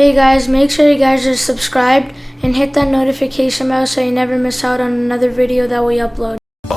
Hey guys, make sure you guys are subscribed and hit that notification bell so you never miss out on another video that we upload.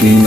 3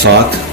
7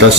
10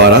12